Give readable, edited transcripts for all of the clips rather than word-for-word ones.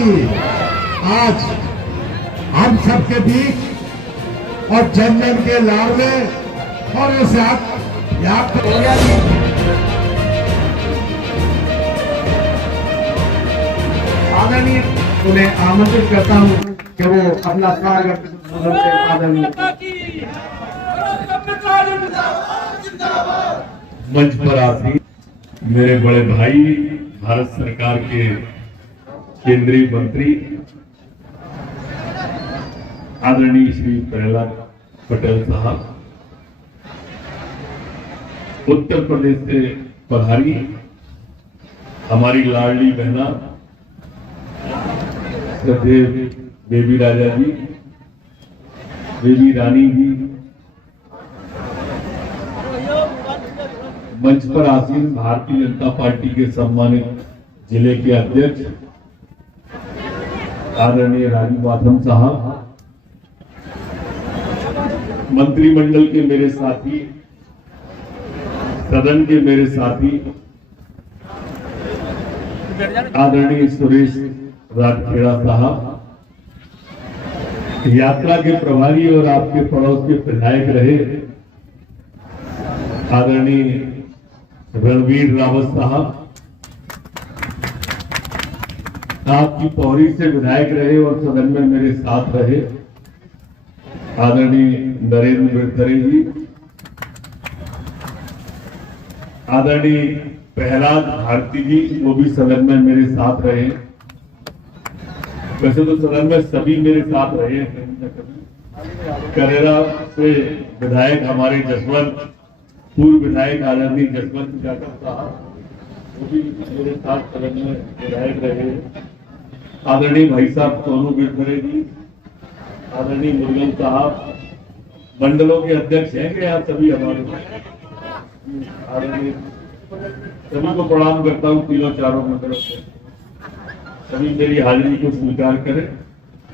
की आज हम सबके बीच और जन जन के लाड़ में और ये साथ आदरणीय उन्हें आमंत्रित करता हूं कि वो अपना स्वागत मंच पर आसीन मेरे बड़े भाई भारत सरकार के केंद्रीय मंत्री आदरणीय श्री प्रहलाद पटेल साहब, उत्तर प्रदेश से पधारी हमारी लाडली बहना श्रद्धेय बेबी राजा जी, बेबी रानी जी, मंच पर आसीन भारतीय जनता पार्टी के सम्मानित जिले के अध्यक्ष आदरणीय राजू बाथम साहब, मंत्रिमंडल के मेरे साथी, सदन के मेरे साथी आदरणीय सुरेश राजखेड़ा साहब, यात्रा के प्रभारी और आपके पड़ोस के विधायक रहे आदरणीय रणवीर रावत साहब, आपकी पौड़ी से विधायक रहे और सदन में मेरे साथ रहे आदरणीय नरेंद्र बिरथरे जी, आदरणीय प्रहलाद भारती जी, वो भी सदन में मेरे साथ रहे। वैसे तो सदन में सभी मेरे साथ रहे। करेरा से विधायक हमारे जसवंत, पूर्व विधायक आदरणीय जसवंत जाटव साहब, वो भी मेरे साथ सदन में विधायक रहे। आदरणीय भाई साहब सोनू बिरथरे जी, आदरणीय मुरगन साहब, मंडलों के अध्यक्ष हैं कि यहाँ सभी हमारे आदरणीय सभी को प्रणाम करता हूँ, तीनों चारों मंडलों से सभी मेरी हाजिरी को स्वीकार करें।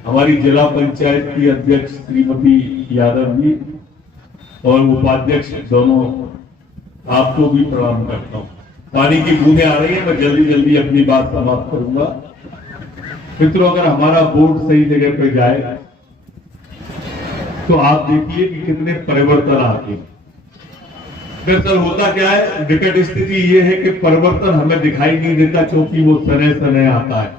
हमारी जिला पंचायत की अध्यक्ष श्रीमती यादव जी और उपाध्यक्ष दोनों, आपको भी प्रणाम करता हूँ। पानी की बूंदें आ रही है, मैं जल्दी जल्दी अपनी बात समाप्त करूंगा। मित्रों, अगर हमारा वोट सही जगह पे जाए तो आप देखिए कि कितने परिवर्तन आते हैं। दरअसल होता क्या है, विकट स्थिति ये है कि परिवर्तन हमें दिखाई नहीं देता क्योंकि वो सने सने आता है,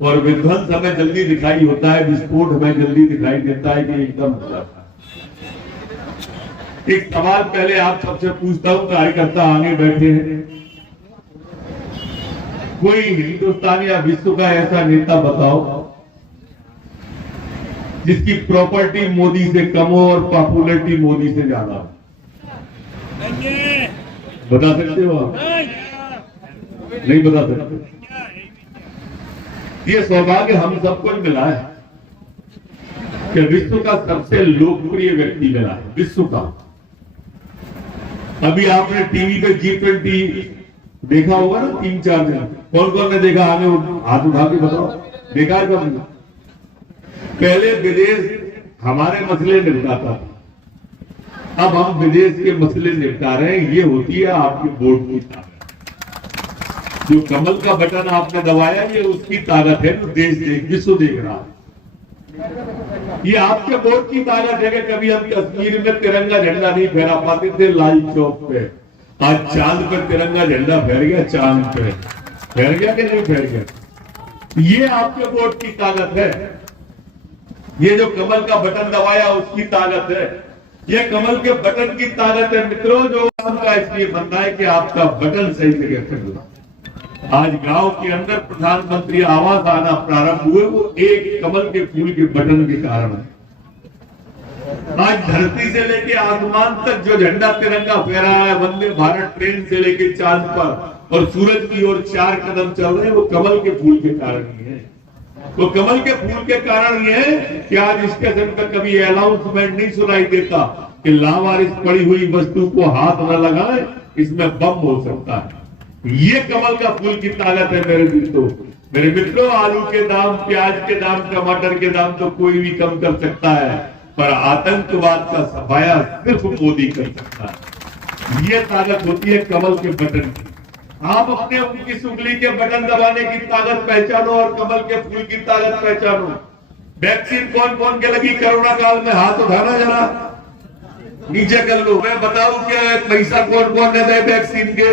और विध्वंस हमें जल्दी दिखाई होता है, विस्फोट हमें जल्दी दिखाई देता है कि एकदम हो जाता है। एक सवाल पहले आप सबसे पूछता हूं, कार्यकर्ता आगे बैठे हैं, कोई हिंदुस्तान या विश्व का ऐसा नेता बताओ जिसकी प्रॉपर्टी मोदी से कम हो और पॉपुलरिटी मोदी से ज्यादा हो। बता सकते हो आप? नहीं बता सकते। ये सौभाग्य हम सबको मिला है कि विश्व का सबसे लोकप्रिय व्यक्ति मिला है, विश्व का। अभी आपने टीवी पे G20 देखा होगा ना, 3-4 दिन। कौन कौन ने देखा? आगे हाथ उठा के बताओ, देखा है कभी? पहले विदेश हमारे मसले निपटाता था, अब हम विदेश के मसले निपटा रहे हैं। ये होती है आपकी वोट की ताकत। जो कमल का बटन आपने दबाया, ये उसकी ताकत है, जो देश विश्व देख रहा है। ये आपके वोट की ताकत है कि कभी हम कश्मीर में तिरंगा झंडा नहीं फहरा पाते थे लाल चौक पे, आज चांद पे तिरंगा झंडा फहर गया। चांद पे फहर गया कि नहीं फहर गया? ये आपके वोट की ताकत है। ये जो कमल का बटन दबाया उसकी ताकत है। ये कमल के बटन की ताकत है मित्रों, जो आपका इसलिए बनना है कि आपका बटन सही जगह पे हो। आज गांव के अंदर प्रधानमंत्री आवास आना प्रारंभ हुए, वो एक कमल के फूल के बटन के कारण है। आज धरती से लेके आसमान तक जो झंडा तिरंगा फहरा है, वंदे भारत ट्रेन से लेके चांद पर और सूरज की ओर 4 कदम चल रहे हैं, वो कमल के फूल के कारण ही है। वो कमल के फूल के कारण ये है कि आज स्टेशन पर कभी अनाउंसमेंट नहीं सुनाई देता कि लावारिस पड़ी हुई वस्तु को हाथ न लगाएं, इसमें बम हो सकता है। ये कमल का फूल की ताकत है मेरे मित्रों। आलू के दाम, प्याज के दाम, टमाटर के दाम तो कोई भी कम कर सकता है, पर आतंकवाद का सफाया सिर्फ मोदी कर सकता है। ये ताकत होती है कमल के बटन की। आप अपने उनकी उंगली के बटन दबाने की ताकत पहचानो और कमल के फूल की ताकत पहचानो। वैक्सीन कौन कौन के लगी कोरोना काल में, हाथ उठाना जरा, नीचे कर लो। मैं बताऊं क्या है, पैसा कौन कौन ने दे वैक्सीन के?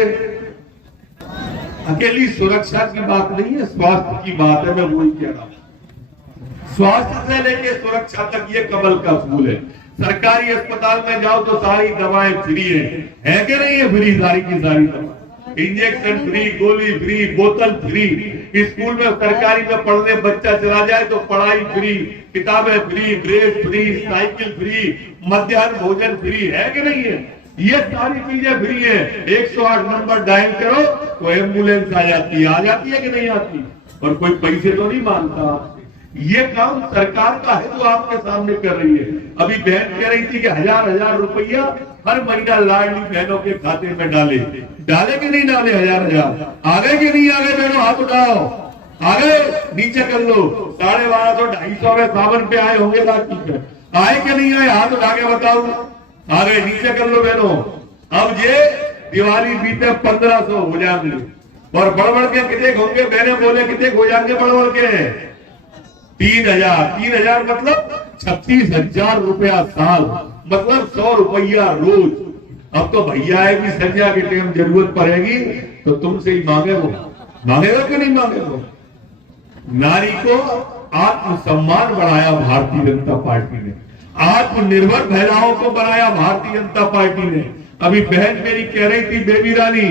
अकेली सुरक्षा की बात नहीं है, स्वास्थ्य की बात है। मैं वही कह रहा हूं, स्वास्थ्य से लेके सुरक्षा तक ये कमल का फूल है। सरकारी अस्पताल में जाओ तो सारी दवाएं फ्री है कि नहीं है? फ्री, सारी की सारी दवा, इंजेक्शन फ्री, गोली फ्री, बोतल फ्री। स्कूल में सरकारी में पढ़ने बच्चा चला जाए तो पढ़ाई फ्री, किताबें free, dress free, cycle free, मध्याह्न भोजन फ्री, है कि नहीं है? ये सारी चीजें फ्री है। 108 नंबर डायल करो तो एम्बुलेंस आ जाती है कि नहीं आती? और कोई पैसे तो नहीं मांगता। ये काम सरकार का है जो आपके सामने कर रही है। अभी बहन कह रही थी कि 1000 रुपया हर महीना लाडली बहनों के खाते में डाले कि नहीं डाले? 1000 आगे कि नहीं आगे? बहनों हाथ उठाओ, आगे, नीचे कर लो। 1250 250 में सावन पे आए होंगे राखी पे, आए कि नहीं आए? हाथ उठा के बताओ, आगे, नीचे कर लो बहनों। अब ये दिवाली बीते 1500 हो जाएंगे और बढ़ के कितने होंगे? बहने बोले कितने हो जाएंगे बढ़ के? 3000 मतलब 36,000 रुपया साल, मतलब 100 रुपया रोज। अब तो भैया है कि संध्या के टाइम जरूरत पड़ेगी तो तुमसे ही मांगेगा कि नहीं मांगेगा? नारी को आत्मसम्मान बढ़ाया भारतीय जनता पार्टी ने, आत्मनिर्भर महिलाओं को बनाया भारतीय जनता पार्टी ने। अभी बहन मेरी कह रही थी, बेबी रानी,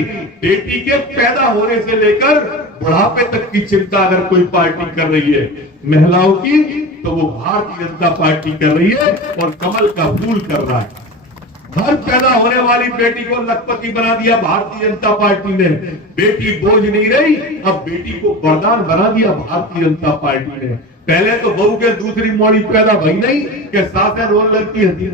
बेटी के पैदा होने से लेकर बुढ़ापे तक की चिंता अगर कोई पार्टी कर रही है महिलाओं की, तो वो भारतीय जनता पार्टी कर रही है और कमल का फूल कर रहा है। हर पैदा होने वाली बेटी को लखपति बना दिया भारतीय जनता पार्टी ने। बेटी बोझ नहीं रही, अब बेटी को वरदान बना दिया भारतीय जनता पार्टी ने। पहले तो बहू के दूसरी मौड़ी पैदा भई नहीं कि साथ रोल लगती है,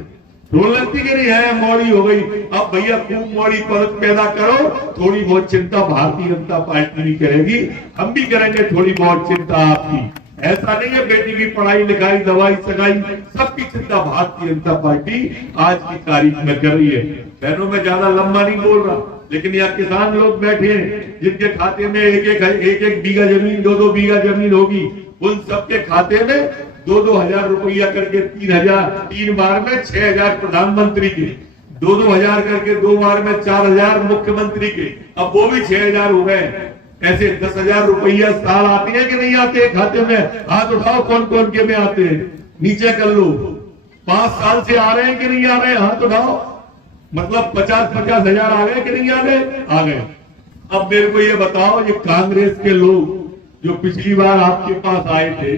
रोल लगती कि नहीं है, मौड़ी हो गई। अब भैया खूब मौड़ी पैदा करो, थोड़ी बहुत चिंता भारतीय जनता पार्टी नहीं करेगी, हम भी करेंगे थोड़ी बहुत चिंता आपकी। ऐसा नहीं है, बेटी की पढ़ाई लिखाई, दवाई सगाई, सबकी चिंता भारतीय जनता पार्टी आज की तारीख में कर रही है। बहनों में ज्यादा लंबा नहीं बोल रहा, लेकिन यहाँ किसान लोग बैठे हैं जिनके खाते में एक बीघा जमीन, 2 बीघा जमीन होगी, उन सबके खाते में 2 हजार रुपया करके 3 बार में 6000 प्रधानमंत्री के, 2 हजार करके 2 बार में 4000 मुख्यमंत्री के, अब वो भी 6000 हो गए। ऐसे 10,000 रुपया साल आते हैं कि नहीं आते खाते में? हाथ उठाओ कौन कौन के में आते हैं, नीचे कर लो। 5 साल से आ रहे हैं कि नहीं आ रहे हैं? हाथ उठाओ। मतलब 50 हजार आ गए कि नहीं आ गए? आ गए। अब मेरे को ये बताओ, ये कांग्रेस के लोग जो पिछली बार आपके पास आए थे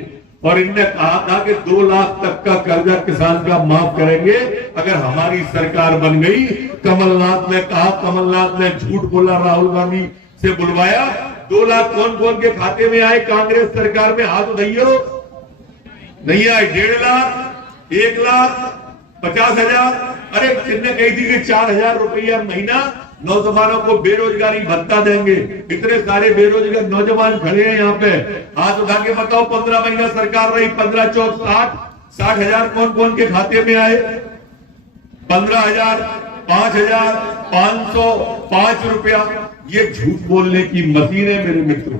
और इनने कहा था कि 2 लाख तक का कर्जा किसान का माफ करेंगे अगर हमारी सरकार बन गई। कमलनाथ ने कहा, कमलनाथ ने झूठ बोला, राहुल गांधी से बुलवाया। 2 लाख कौन कौन के खाते में आए कांग्रेस सरकार में? हाथ उठाइयो। नहीं आए। 1.5 लाख, 1 लाख 50,000। अरे किसने कही थी कि 4,000 रुपया महीना नौजवानों को बेरोजगारी भत्ता देंगे? इतने सारे बेरोजगार नौजवान खड़े हैं यहाँ पे, हाथ उठा के बताओ। 15 महीना सरकार रही, 15 4 60,000 कौन कौन के खाते में आए? 15,000, 5,000, 505 रुपया। ये झूठ बोलने की मशीन है मेरे मित्रों।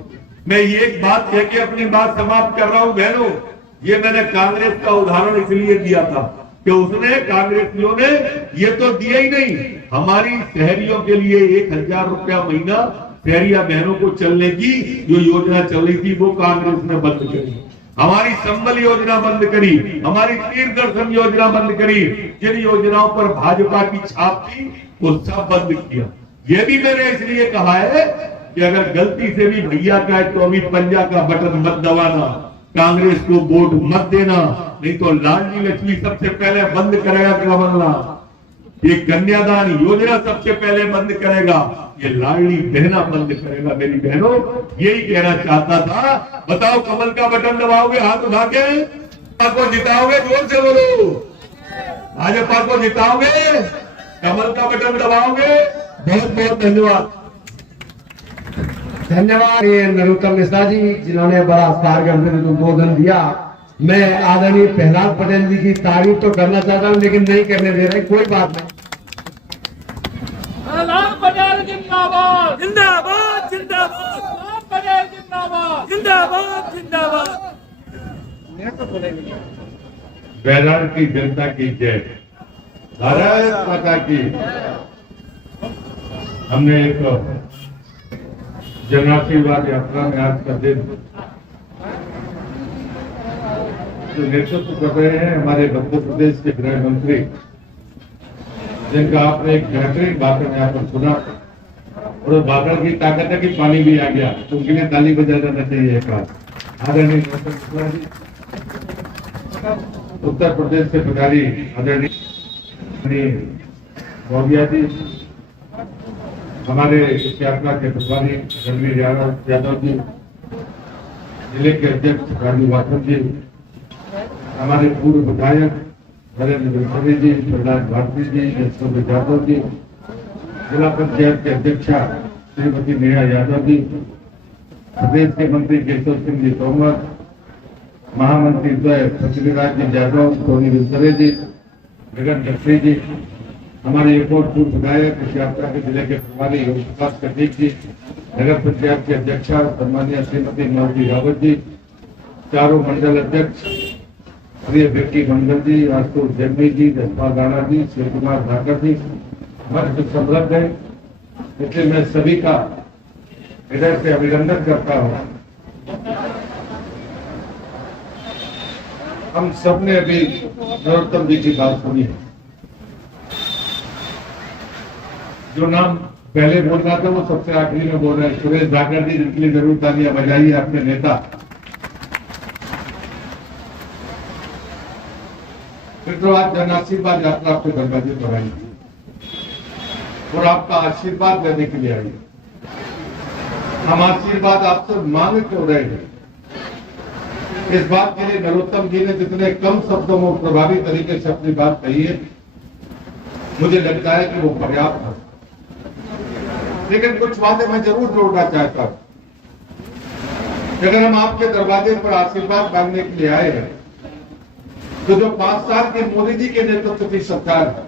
मैं ये एक बात कह के अपनी बात समाप्त कर रहा हूं बहनों। ये मैंने कांग्रेस का उदाहरण इसलिए दिया था कि उसने, कांग्रेसियों ने ये तो दिया ही नहीं, हमारी शहरियों के लिए 1000 रुपया महीना शहरिया बहनों को चलने की जो योजना चल रही थी वो कांग्रेस ने बंद करी। हमारी संबल योजना बंद करी, हमारी तीर्थ दर्शन योजना बंद करी। जिन योजनाओं पर भाजपा की छाप थी वो सब बंद किया। ये भी मैंने इसलिए कहा है कि अगर गलती से भी भैया का है तो अभी पंजा का बटन मत दबाना, कांग्रेस को वोट मत देना, नहीं तो लाडली लक्ष्मी सबसे पहले बंद करेगा कमलनाथ। ये कन्यादान योजना सबसे पहले बंद करेगा, ये लाडली बहना बंद करेगा। मेरी बहनों, यही कहना चाहता था। बताओ, कमल का बटन दबाओगे हाथ उठा के? भाजपा को जिताओगे? जोर से बोलो, भाजपा को जिताओगे? कमल का बटन दबाओगे? बहुत बहुत धन्यवाद। धन्यवाद ये नरोत्तम मिश्रा जी, जिन्होंने बड़ा सारगर से उद्बोधन दिया। मैं आदरणीय प्रहलाद पटेल जी की तारीफ तो करना चाहता हूं, लेकिन नहीं करने दे रहे, कोई बात नहीं। प्रहलाद पटेल जिंदाबाद, जिंदाबाद। पटेल जिंदाबाद जिंदाबाद जिंदाबाद। बेरार की जनता की जय, भारत माता की। हमने एक जन आशीर्वाद यात्रा में आज का दिन जो नेतृत्व कर रहे हैं हमारे मध्य प्रदेश के गृह मंत्री, जिनका आपने एक बेहतरीन भाषण यहाँ पर सुना और भाषण की ताकत है कि पानी भी आ गया, तो उनके लिए ताली बजा जाना चाहिए। एक बात आदरणीय मिश्रा जी, उत्तर प्रदेश के प्रभारी आदरणीय मौर्या जी, हमारे इस यात्रा के प्रभारी रणवीर यादव जी, जिले के अध्यक्ष राजू वासव जी, हमारे पूर्व विधायक नरेंद्र मिश्रा जी, प्रहलाद भारती जी, यशवंत यादव जी, जिला पंचायत के अध्यक्षा श्रीमती नेहा यादव जी, प्रदेश के मंत्री केशव सिंह जी तोमर, महामंत्री द्वय पृथ्वीराज जी यादव, टोनी विसरे जी, गगन खत्री जी, हमारे एक और पूर्व विधायक इस यात्रा के जिले के प्रभारी ओम प्रकाश कर्णिक जी, नगर पंचायत के अध्यक्षा सम्मानीय श्रीमती मालती रावत जी, चारों मंडल अध्यक्ष प्रिय व्यक्ति मंडल जी, आशुतोष जन्मी जी, जसपाल राणा जी, शिव कुमार धाकर जी, हमारे जो संलग्न है, इसलिए मैं सभी का हृदय से अभिनंदन करता हूँ। हम सबने अभी नरोत्तम जी की बात सुनी है। जो नाम पहले बोल रहा था वो सबसे आखिरी में बोल रहे हैं, सुरेश धाकर जी, जिनके लिए जरूर तालियां बजाइए, अपने नेता। फिर तो आज जन आशीर्वाद यात्रा आपके दरवाजे पर आई और आपका आशीर्वाद लेने के लिए आई। हम आशीर्वाद आपसे मांग क्यों रहे हैं? इस बात के लिए नरोत्तम जी ने जितने कम शब्दों में प्रभावी तरीके से अपनी बात कही है, मुझे लगता है कि वो पर्याप्त है। लेकिन कुछ बातें मैं जरूर जोड़ना चाहता हूं। अगर हम आपके दरवाजे पर आशीर्वाद मांगने के लिए आए हैं, तो जो 5 साल की मोदी जी के नेतृत्व की सरकार है,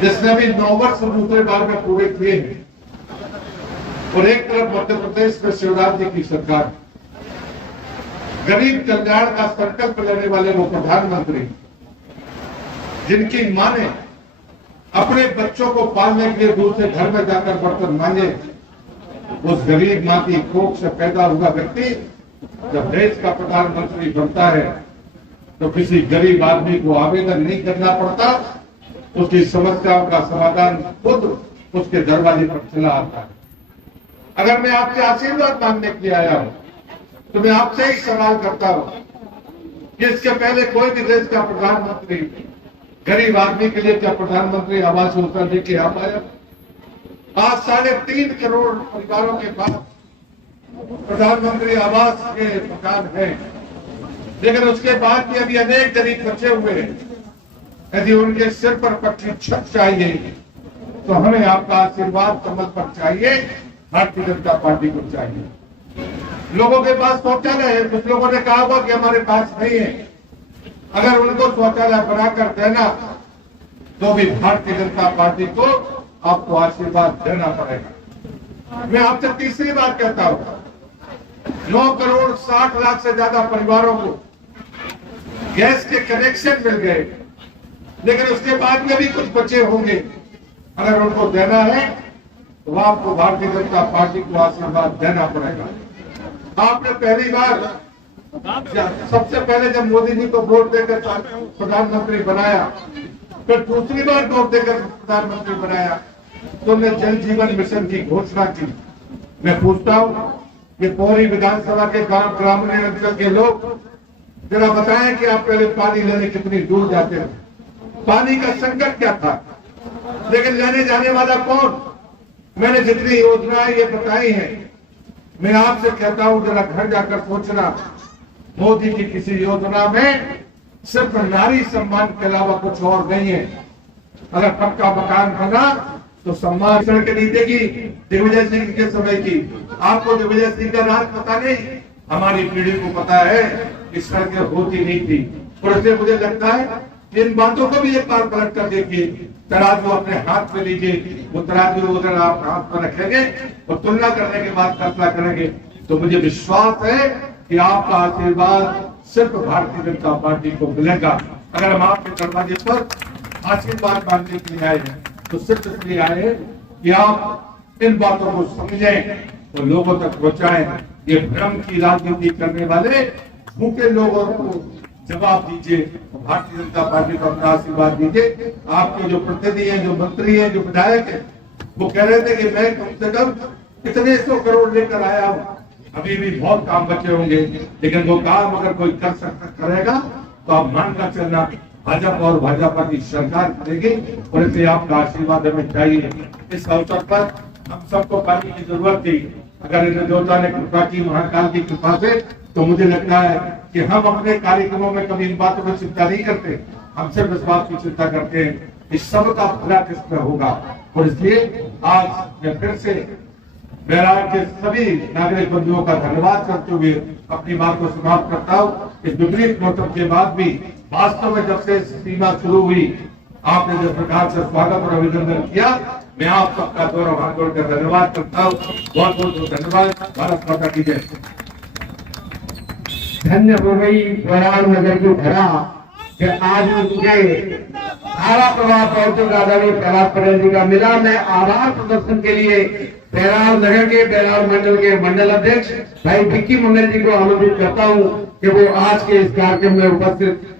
जिसने अभी 9 वर्ष दूसरे बार में पूरे किए हैं, और एक तरफ मध्य प्रदेश में शिवराज जी की सरकार, गरीब कल्याण का संकल्प लेने वाले वो प्रधानमंत्री, जिनकी मां ने अपने बच्चों को पालने के लिए दूसरे घर में जाकर बर्तन मांगे, उस गरीब मां की कोख से पैदा हुआ व्यक्ति जब देश का प्रधानमंत्री बनता है, तो किसी गरीब आदमी को आवेदन नहीं करना पड़ता, उसकी समस्याओं का समाधान खुद उसके दरवाजे पर चला आता है। अगर मैं आपसे आशीर्वाद मांगने के लिए आया हूं, तो मैं आपसे ही सवाल करता हूं कि इसके पहले कोई भी देश का प्रधानमंत्री गरीब आदमी के लिए क्या प्रधानमंत्री आवास योजना लेके आ पाया? आज 3.5 करोड़ परिवारों के पास प्रधानमंत्री आवास के मकान है, लेकिन उसके बाद भी अभी अनेक गरीब बचे हुए हैं। यदि उनके सिर पर पक्की छत चाहिए, तो हमें आपका आशीर्वाद कमल पर चाहिए, भारतीय जनता पार्टी को चाहिए। लोगों के पास शौचालय है, कुछ लोगों ने कहा होगा कि हमारे पास नहीं है। अगर उनको शौचालय बनाकर देना, तो भी भारतीय जनता पार्टी को आपको आशीर्वाद देना पड़ेगा। मैं आपसे तीसरी बात कहता हूं, 9 करोड़ 60 लाख से ज्यादा परिवारों को गैस के कनेक्शन मिल गए, लेकिन उसके बाद में भी कुछ बचे होंगे। अगर उनको देना है, तो आपको भारतीय जनता पार्टी को आशीर्वाद देना पड़ेगा। आपने पहली बार, सबसे पहले जब मोदी जी को वोट देकर प्रधानमंत्री बनाया, फिर दूसरी बार वोट देकर प्रधानमंत्री बनाया, तो उन्होंने जल जीवन मिशन की घोषणा की। मैं पूछता हूं कि पौरी विधानसभा के गांव ग्रामीण अंचल के लोग जरा बताएं कि आप पहले पानी लेने कितनी दूर जाते थे, पानी का संकट क्या था, लेकिन लेने जाने वाला कौन? मैंने जितनी योजनाएं ये बताई हैं, मैं आपसे कहता हूं जरा घर जाकर सोचना, मोदी की किसी योजना में सिर्फ नारी सम्मान के अलावा कुछ और नहीं है। अगर पक्का मकान बना तो सम्मान सड़क नहीं देगी दिग्विजय सिंह के समय की। आपको दिग्विजय सिंह का राज पता नहीं, हमारी पीढ़ी को पता है कि सड़कें होती नहीं थी। और इसलिए मुझे लगता है इन बातों को भी एक बार पलट कर देखिए। तराजू अपने हाथ में लीजिए, वो तराजू उधर आप हाथ पर रखेंगे और तुलना करने के बाद फैसला करेंगे। तो मुझे विश्वास है कि आपका आशीर्वाद सिर्फ भारतीय जनता पार्टी को मिलेगा। अगर हम आपके दरवाजे पर आशीर्वाद मांगने के लिए आए हैं तो सिर्फ इसलिए आए हैं कि आप इन बातों को समझें और लोगों तक पहुंचाएं। ये भ्रम की राजनीति करने वाले भूखे लोगों को जवाब दीजिए, भारतीय जनता पार्टी को अपना आशीर्वाद दीजिए। आपके जो प्रतिनिधि हैं, जो मंत्री हैं, जो विधायक हैं, वो कह रहे थे कि मैं कम से कम इतने 100 करोड़ लेकर आया हूं, अभी भी बहुत काम बचे होंगे, लेकिन वो काम अगर कोई कर सकता करेगा तो आप मानकर चलना भाजपा और भाजपा की सरकार करेगी और इसलिए आपका आशीर्वाद हमें चाहिए। इस अवसर पर हम सबको पानी की जरूरत थी। अगर इन देवता ने कृपा की, महाकाल की कृपा से, तो मुझे लगता है कि हम अपने कार्यक्रमों में कभी इन बातों की चिंता नहीं करते। हम सिर्फ इस बात की चिंता करते हैं कि सबका भला किसमें होगा। और इसलिए आज मैं फिर से बैराग के सभी नागरिक बंधुओं का धन्यवाद करते हुए अपनी बात को समाप्त करता हूँ। इस विपरीत मौसम के बाद भी वास्तव में जब से सीमा शुरू हुई, आपने जिस प्रकार से स्वागत और अभिनंदन किया, मैं आप सबका गौरव हाथ जोड़कर धन्यवाद करता हूँ। बहुत बहुत धन्यवाद। भारत माता की जय। धन्य हो गई बैराग नगर की धरा कि आज मुझे सारा प्रभाव बहुत आदरणीय प्रहलाद पटेल जी का मिला। मैं आभार प्रदर्शन के लिए बैराग नगर के, बैराग मंडल के मंडल अध्यक्ष भाई विक्की मंगल जी को आमंत्रित करता हूं कि वो आज के इस कार्यक्रम में उपस्थित